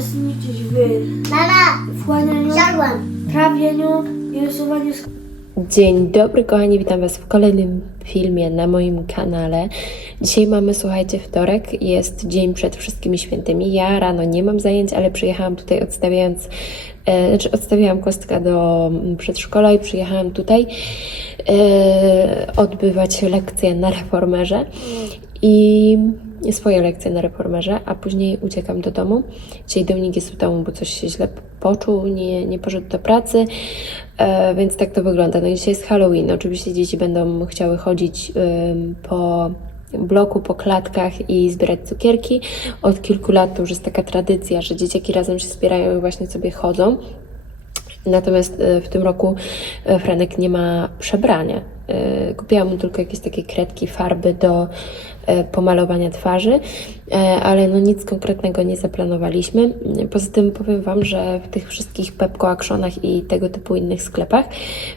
uczestniczyć w Mama, wchłanianiu, siadłam. trawieniu i rysowaniu sk- Dzień dobry kochani, witam Was w kolejnym filmie na moim kanale. Dzisiaj mamy, słuchajcie, wtorek, jest dzień przed wszystkimi świętymi. Ja rano nie mam zajęć, ale przyjechałam tutaj odstawiając, e, znaczy odstawiałam kostka do mm, przedszkola i przyjechałam tutaj e, odbywać lekcje na reformerze i swoje lekcje na reformerze, a później uciekam do domu. Dzisiaj Dominik jest w domu, bo coś się źle poczuł, nie, nie poszedł do pracy, e, więc tak to wygląda. No i dzisiaj jest Halloween. Oczywiście dzieci będą chciały chodzić ym, po bloku, po klatkach i zbierać cukierki. Od kilku lat to już jest taka tradycja, że dzieciaki razem się zbierają i właśnie sobie chodzą. Natomiast e, w tym roku e, Franek nie ma przebrania. E, Kupiłam mu tylko jakieś takie kredki, farby do pomalowania twarzy, e, ale no nic konkretnego nie zaplanowaliśmy. Poza tym powiem Wam, że w tych wszystkich Pepco Actionach i tego typu innych sklepach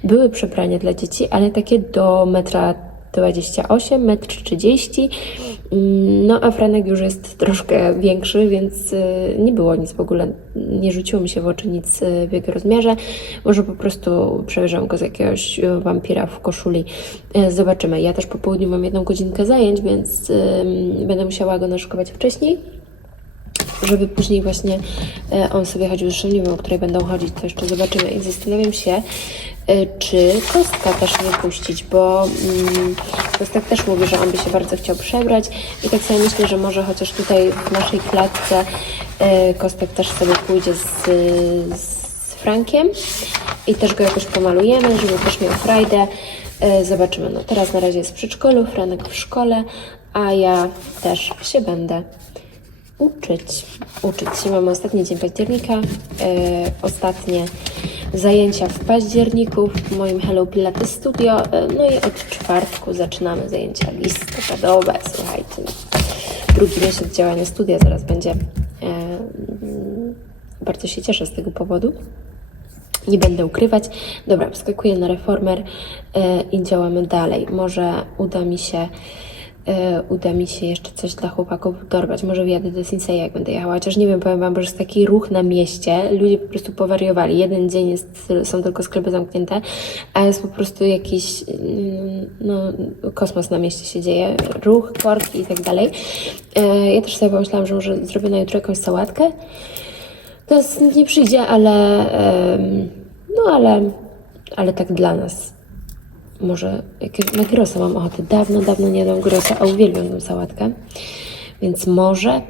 były przebrania dla dzieci, ale takie do metra 28, metr 30. Mm, No a Franek już jest troszkę większy, więc y, nie było nic w ogóle, nie rzuciło mi się w oczy nic y, w jego rozmiarze. Może po prostu przebierzemy go z jakiegoś y, wampira w koszuli. Zobaczymy. Ja też po południu mam jedną godzinkę zajęć, więc będę musiała go naszykować wcześniej żeby później właśnie on sobie chodził. Nie wiem, o której będą chodzić, to jeszcze zobaczymy. I zastanawiam się, czy Kostka też nie puścić, bo mm, Kostek też mówi, że on by się bardzo chciał przebrać i tak sobie myślę, że może chociaż tutaj w naszej klatce e, Kostek też sobie pójdzie z, z Frankiem i też go jakoś pomalujemy, żeby też miał frajdę. E, Zobaczymy. No teraz na razie jest w przedszkolu, Franek w szkole, a ja też się będę uczyć. Uczyć się. Mamy ostatni dzień października, e, ostatnie zajęcia w październiku w moim Hello Pilates Studio. E, no i od czwartku zaczynamy zajęcia listopadowe. Słuchajcie, no. drugi miesiąc działania studia zaraz będzie. Mm, bardzo się cieszę z tego powodu. Nie będę ukrywać. Dobra, wskakuję na reformer e, i działamy dalej. Może uda mi się uda mi się jeszcze coś dla chłopaków dorwać. Może wjadę do Sinseya, jak będę jechała. Chociaż nie wiem, powiem Wam, że jest taki ruch na mieście. Ludzie po prostu powariowali. Jeden dzień jest, są tylko sklepy zamknięte, a jest po prostu jakiś mm, no, kosmos na mieście się dzieje. Ruch, korki i tak dalej. E, ja też sobie pomyślałam, że może zrobię na jutro jakąś sałatkę. Nikt nie przyjdzie, ale no ale, ale tak dla nas. Może jakieś, na gyrosa mam ochotę. Dawno, dawno nie jadłam gyrosa, a uwielbiam tę sałatkę. Więc może,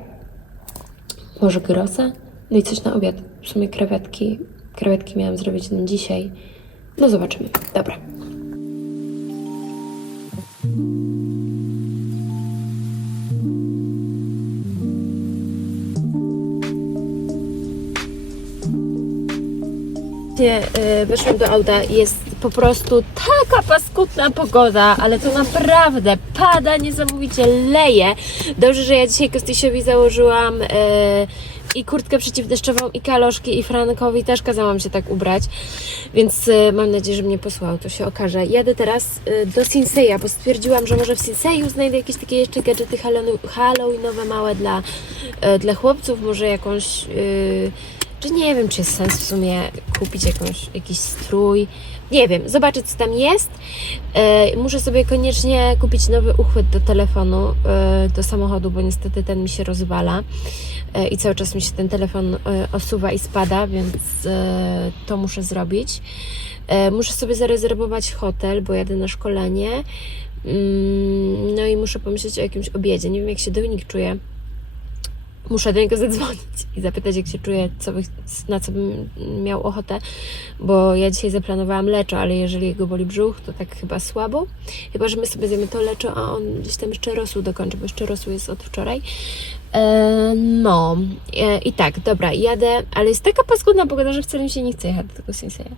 może gyrosa? No i coś na obiad. W sumie krewetki, krewetki miałam zrobić na dzisiaj. No zobaczymy. Dobra. y, Weszłam do auta jest po prostu taka paskudna pogoda, ale to naprawdę pada niesamowicie, leje. Dobrze, że ja dzisiaj Kostysiowi założyłam y, i kurtkę przeciwdeszczową, i kaloszki, i Frankowi też kazałam się tak ubrać, więc y, mam nadzieję, że mnie posłał, to się okaże. Jadę teraz y, do Sinseya, bo stwierdziłam, że może w Sinseyu znajdę jakieś takie jeszcze gadżety hallow- halloweenowe małe dla, y, dla chłopców, może jakąś... y, czy nie wiem, czy jest sens w sumie kupić jakąś, jakiś strój. Nie wiem, zobaczyć co tam jest. E, muszę sobie koniecznie kupić nowy uchwyt do telefonu, e, do samochodu, bo niestety ten mi się rozwala e, i cały czas mi się ten telefon e, osuwa i spada, więc e, to muszę zrobić. E, muszę sobie zarezerwować hotel, bo jadę na szkolenie. Mm, no i muszę pomyśleć o jakimś obiedzie. Nie wiem, jak się Dominik czuje muszę do niego zadzwonić i zapytać, jak się czuje, co by, na co bym miał ochotę, bo ja dzisiaj zaplanowałam leczo, ale jeżeli jego boli brzuch, to tak chyba słabo. Chyba, że my sobie zjemy to leczo, a on gdzieś tam jeszcze rosół dokończy, bo jeszcze rosół jest od wczoraj. E, no e, i tak, dobra, jadę, ale jest taka paskudna pogoda, że wcale mi się nie chce jechać do tego Sinseya.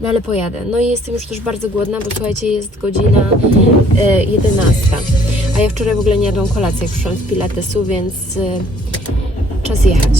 No ale pojadę. No i jestem już też bardzo głodna, bo słuchajcie, jest godzina e, 11. A ja wczoraj w ogóle nie jadłam kolacji, jak przyszłam z pilatesu, więc e, czas jechać.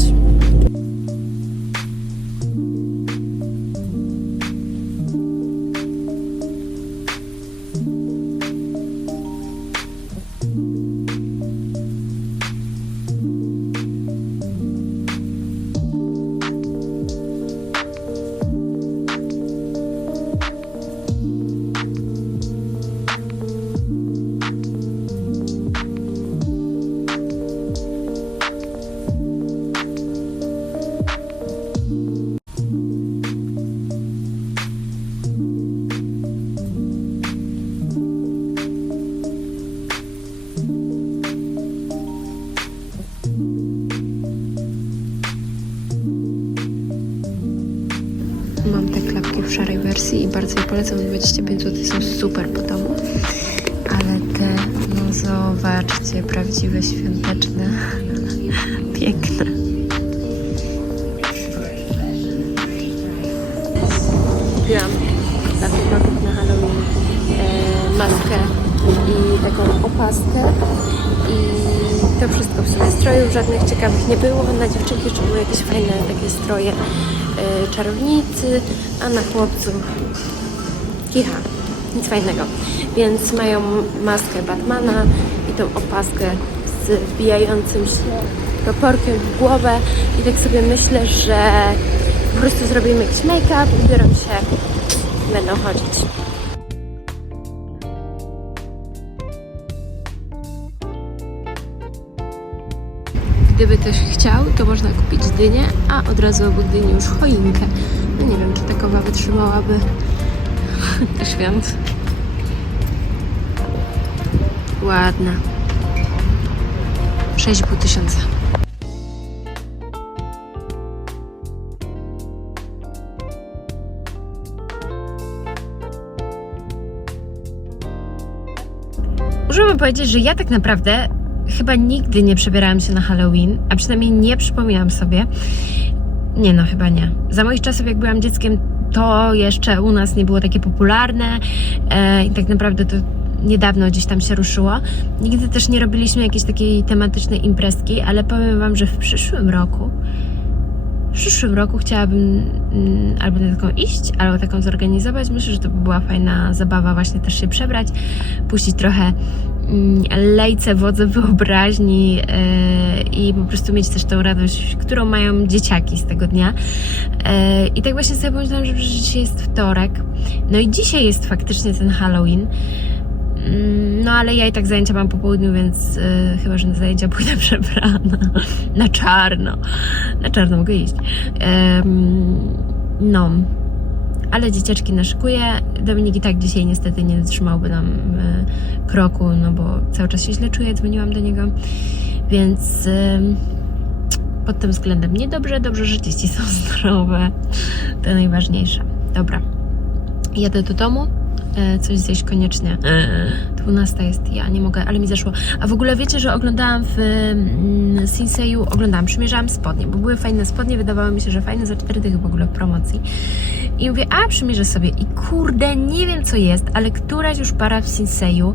Szarej wersji i bardzo je polecam. 25 zł są super po domu. Ale te, no zobaczcie, prawdziwe świąteczne. Piękne. Kupiłam dla chłopaków na Halloween e, maskę i taką opaskę i to wszystko w sumie. Strojów żadnych ciekawych nie było. Na dziewczynki jeszcze były jakieś fajne takie stroje e, czarownicy, a na chłopców kicha. Nic fajnego. Więc mają maskę Batmana i tą opaskę z wbijającym się toporkiem w głowę i tak sobie myślę, że po prostu zrobimy jakiś make-up, ubiorą się będą chodzić. Gdyby ktoś chciał, to można kupić dynię, a od razu obok dyni już choinkę. No nie wiem, czy takowa wytrzymałaby świąt. Ładna. 6,5 tysiąca. Wam powiedzieć, że ja tak naprawdę chyba nigdy nie przebierałam się na Halloween, a przynajmniej nie przypomniałam sobie. Nie no, chyba nie. Za moich czasów, jak byłam dzieckiem, to jeszcze u nas nie było takie popularne e, i tak naprawdę to niedawno gdzieś tam się ruszyło. Nigdy też nie robiliśmy jakiejś takiej tematycznej imprezki, ale powiem Wam, że w przyszłym roku w przyszłym roku chciałabym mm, albo na taką iść, albo taką zorganizować. Myślę, że to by była fajna zabawa właśnie też się przebrać, puścić trochę lejce wodze wyobraźni yy, i po prostu mieć też tą radość, którą mają dzieciaki z tego dnia. Yy, I tak właśnie sobie pomyślałam, że dzisiaj jest wtorek, no i dzisiaj jest faktycznie ten Halloween. Mm, No ale ja i tak zajęcia mam po południu, więc y, chyba, że na zajęcia pójdę przebrana na czarno. Na czarno mogę iść. No. Ale dzieciaczki naszykuję. Dominik i tak dzisiaj niestety nie dotrzymałby nam y, kroku, no bo cały czas się źle czuję, dzwoniłam do niego. Więc pod tym względem niedobrze. Dobrze, że dzieci są zdrowe. To najważniejsze. Dobra. Jadę do domu. E, coś zjeść koniecznie. 12 jest, ja nie mogę, ale mi zeszło. A w ogóle wiecie, że oglądałam w mm, Sinseju, oglądałam, przymierzałam spodnie, bo były fajne spodnie, wydawało mi się, że fajne za 4 dychy w ogóle w promocji. I mówię, a przymierzę sobie. I kurde, nie wiem co jest, ale któraś już para w Sinseju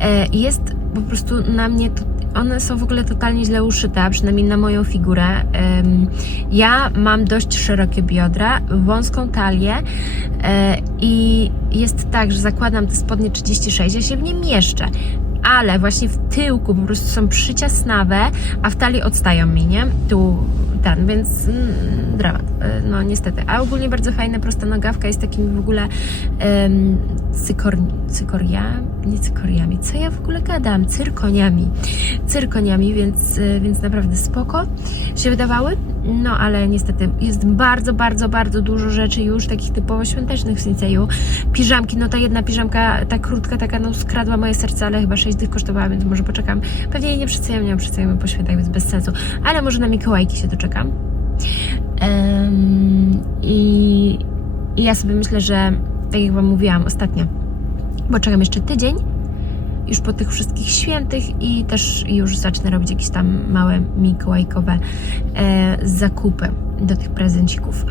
e, jest po prostu na mnie to, one są w ogóle totalnie źle uszyte, a przynajmniej na moją figurę. Ja mam dość szerokie biodra, wąską talię e, i jest tak, że zakładam te spodnie 36, ja się w nie mieszczę. Ale właśnie w tyłku po prostu są przyciasnawe, a w talii odstają mi, nie? Tu ten, więc mm, dramat. E, No niestety. A ogólnie bardzo fajna, prosta nogawka jest takimi w ogóle em, cykor, cykoria, nie cykoriami, co ja w ogóle gadam? Cyrkoniami. Cyrkoniami, więc, e, więc naprawdę spoko się wydawały. No ale niestety jest bardzo, bardzo, bardzo dużo rzeczy już takich typowo świątecznych w Sinceju. Piżamki, no ta jedna piżamka, ta krótka, taka no skradła moje serce, ale chyba 6 dych kosztowała, więc może poczekam. Pewnie jej nie przedstawiam, nie przedstawiamy po świętach, więc bez sensu. Ale może na Mikołajki się doczekam. Em, i, I ja sobie myślę, że tak jak Wam mówiłam ostatnio, bo czekam jeszcze tydzień, już po tych wszystkich świętych i też już zacznę robić jakieś tam małe mikołajkowe e, zakupy do tych prezencików.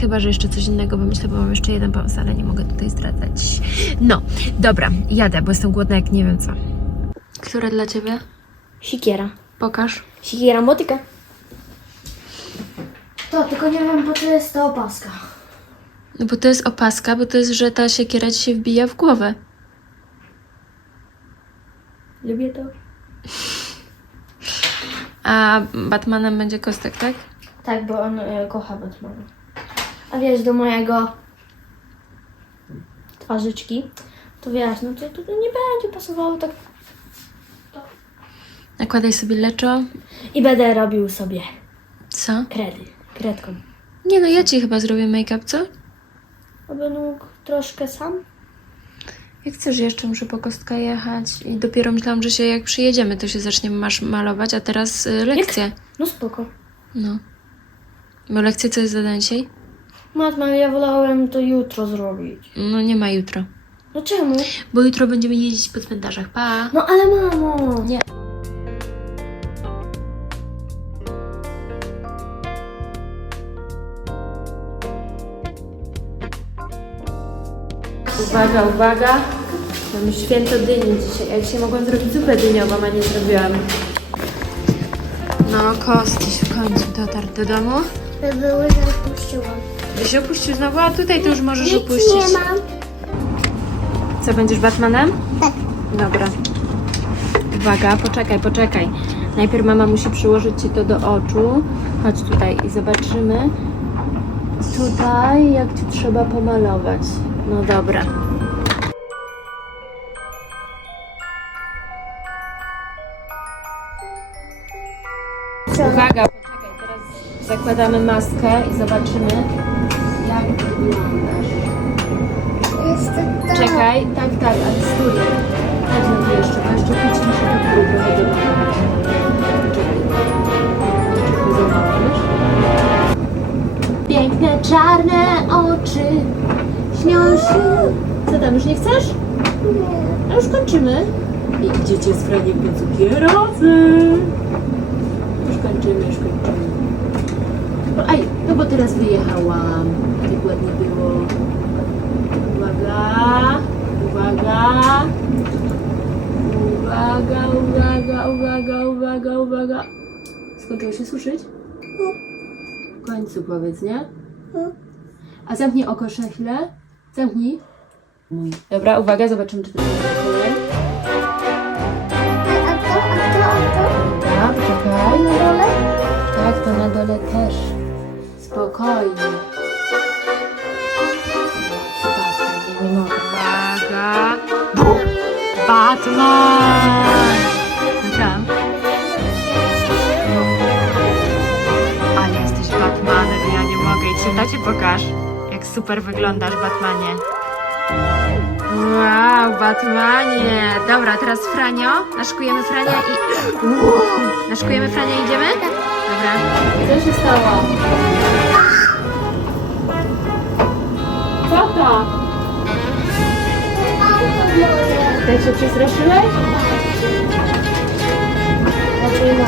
Chyba, że jeszcze coś innego wymyślę, bo mam jeszcze jeden pomysł, ale nie mogę tutaj zdradzać. No, dobra, jadę, bo jestem głodna jak nie wiem co. Które dla Ciebie? Sikiera. Pokaż. Sikiera motyka. To, tylko nie wiem, bo to jest ta opaska. No bo to jest opaska, bo to jest, że ta siekiera Ci się wbija w głowę. Lubię to. A Batmanem będzie kostek, tak? Tak, bo on e, kocha Batmana. A wiesz, do mojego twarzyczki, to wiesz, no to, to nie będzie pasowało tak. Nakładaj sobie leczo. I będę robił sobie Co? kredy, kredką. Nie no, ja Ci chyba zrobię make-up, co? A będę mógł troszkę sam? Jak chcesz, jeszcze muszę po kostkę jechać i dopiero myślałam, że się jak przyjedziemy, to się zacznie masz malować, a teraz y, lekcje. No spoko. No. Bo lekcje co jest zadanie dzisiaj? Matma, ja wolałem to jutro zrobić. No nie ma jutro. No czemu? Bo jutro będziemy jeździć po cmentarzach. Pa! No ale mamo. Nie. Uwaga, uwaga. Mamy święto dyni dzisiaj. Ja dzisiaj mogłam zrobić zupę dyniową, a nie zrobiłam. No, Kostiś w końcu dotarł do domu. Te były, że puściłam. Byś opuścił znowu, a tutaj to już możesz opuścić. mam. Co, będziesz Batmanem? Tak. Dobra. Uwaga, poczekaj, poczekaj. Najpierw mama musi przyłożyć ci to do oczu. Chodź tutaj i zobaczymy. Tutaj, jak ci trzeba pomalować. No dobra. Uwaga, poczekaj, teraz zakładamy maskę i zobaczymy, jak wyglądasz. Czekaj, tak, tak, ale stój. Na to jeszcze, jeszcze pić muszę tak wiesz? Piękne czarne oczy się. Co tam, już nie chcesz? A już kończymy. I idziecie z Franiem po cukier razem. Już kończymy, już kończymy. No, aj, no bo teraz wyjechałam. Tak ładnie było. Uwaga, uwaga. Uwaga, uwaga, uwaga, uwaga, uwaga. Skończyło się suszyć? W końcu powiedz, nie? A zamknij oko na chwilę. Zamknij. Mój. Dobra, uwaga, zobaczymy, czy to będzie kolor. A to, a to, a to? Dobra, poczekaj. Na dole? Tak, to na dole też. Spokojnie. Zobaczmy, nie mogę. Uwaga. Batman! Tam. Ale jesteś Batmanem, ja nie mogę. I ci pokaż, super wyglądasz, Batmanie. Wow, Batmanie. Dobra, teraz Franio. Naszkujemy Frania i... Naszkujemy Frania i idziemy? Dobra. Co się stało? Co to? Tak się przestraszyłeś? Znaczy no.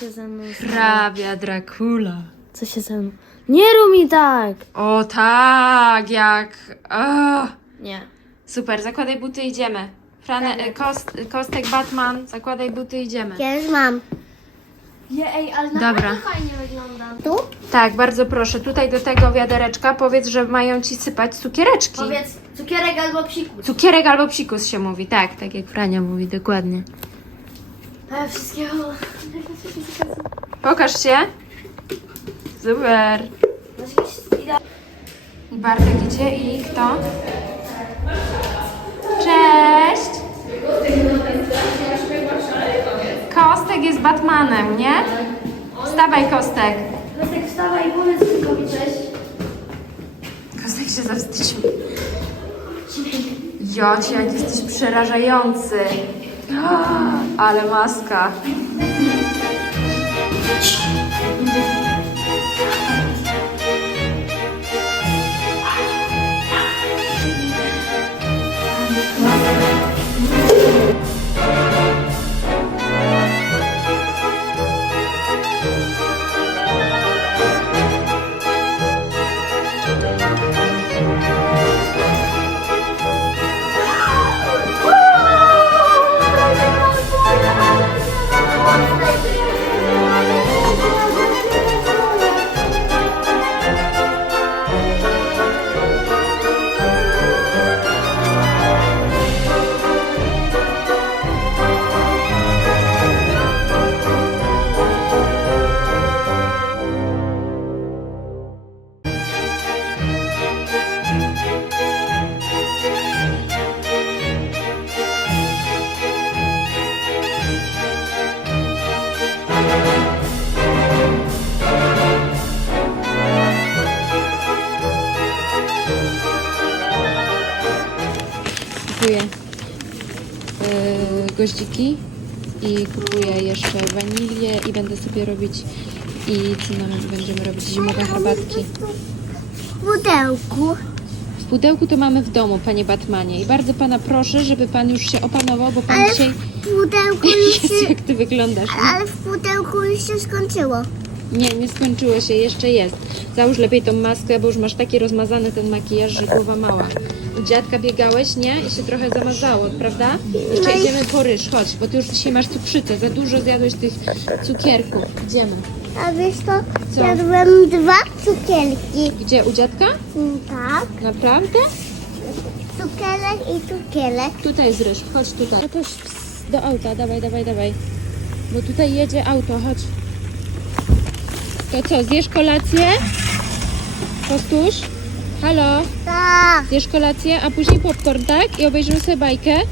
Się ze mną stało? Hrabia Dracula. Co się ze mną... Nie rób mi tak! O tak, jak... O, Nie. super, zakładaj buty, idziemy. Frane, e, kost, Kostek, Batman, zakładaj buty, idziemy. Ja już mam. Je, ej, ale Dobra. naprawdę fajnie wygląda. Tu? Tak, bardzo proszę, tutaj do tego wiadereczka powiedz, że mają ci sypać cukiereczki. Powiedz cukierek albo psikus. Cukierek albo psikus się mówi, tak, tak jak Frania mówi, dokładnie. A wszystkiego... Pokaż się. Super. Bartek idzie i kto? Cześć! Kostek jest Batmanem, nie? Wstawaj, Kostek. Kostek, wstawaj i powiedz tylko mi cześć. Kostek się zawstydził. Jocie, jak jesteś przerażający. Ale maska. Goździki i kupuję jeszcze wanilię i będę sobie robić i cynamon będziemy robić zimowe herbatki. W pudełku. W pudełku to mamy w domu, panie Batmanie. I bardzo pana proszę, żeby pan już się opanował, bo pan Ale dzisiaj w pudełku już się, jak ty wyglądasz. ale w pudełku już się skończyło. Nie, nie skończyło się, jeszcze jest. Załóż lepiej tą maskę, bo już masz taki rozmazany ten makijaż, że głowa mała. U dziadka biegałeś, nie? I się trochę zamazało, prawda? Jeszcze No idziemy po ryż, chodź, bo ty już dzisiaj masz cukrzycę, za dużo zjadłeś tych cukierków. Idziemy. A wiesz co? Co? Jadłem dwa cukierki. Gdzie, u dziadka? Mm, Tak. Naprawdę? Cukierek i cukierek. Tutaj jest ryż, chodź tutaj. No to do auta, dawaj, dawaj, dawaj. Bo tutaj jedzie auto, chodź. To co, zjesz kolację? Kostuś? Halo? Tak. Zjesz kolację, a później popcorn, tak? I obejrzymy sobie bajkę? Mm,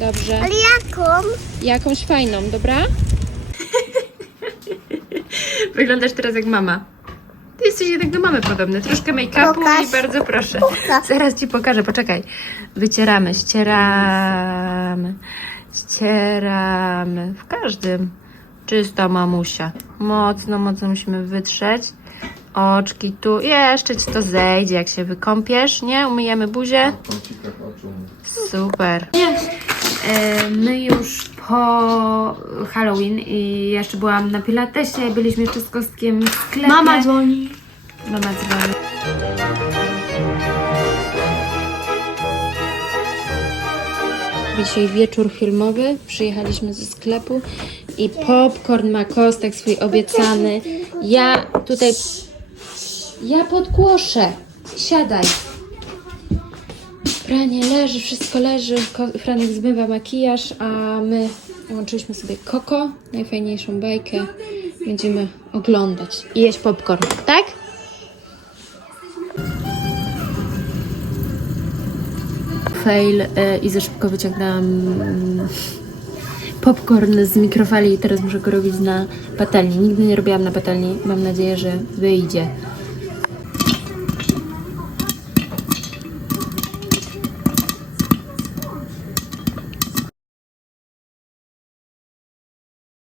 Dobrze. Ale jaką? Jakąś fajną, dobra? Wyglądasz teraz jak mama. Ty jesteś jednak do mamy podobny. Troszkę make-upu Pokaż. i bardzo proszę. Pokaż. Zaraz ci pokażę, poczekaj. Wycieramy, ścieramy, ścieramy. W każdym. Czysta mamusia. Mocno, mocno musimy wytrzeć. Oczki tu. Jeszcze ci to zejdzie, jak się wykąpiesz, nie? Umyjemy buzię. Super. E, My już po Halloween i jeszcze byłam na Pilatesie, byliśmy jeszcze z Kostkiem w sklepie. Mama dzwoni. Mama dzwoni. Dzisiaj wieczór filmowy, przyjechaliśmy ze sklepu i popcorn ma Kostek swój obiecany. Ja tutaj, ja podgłoszę, siadaj. Pranie leży, wszystko leży, Franek zmywa makijaż, a my łączyliśmy sobie Koko, najfajniejszą bajkę. Będziemy oglądać i jeść popcorn, tak? Fail y, i za szybko wyciągnęłam popcorn z mikrofali i teraz muszę go robić na patelni. Nigdy nie robiłam na patelni, mam nadzieję, że wyjdzie.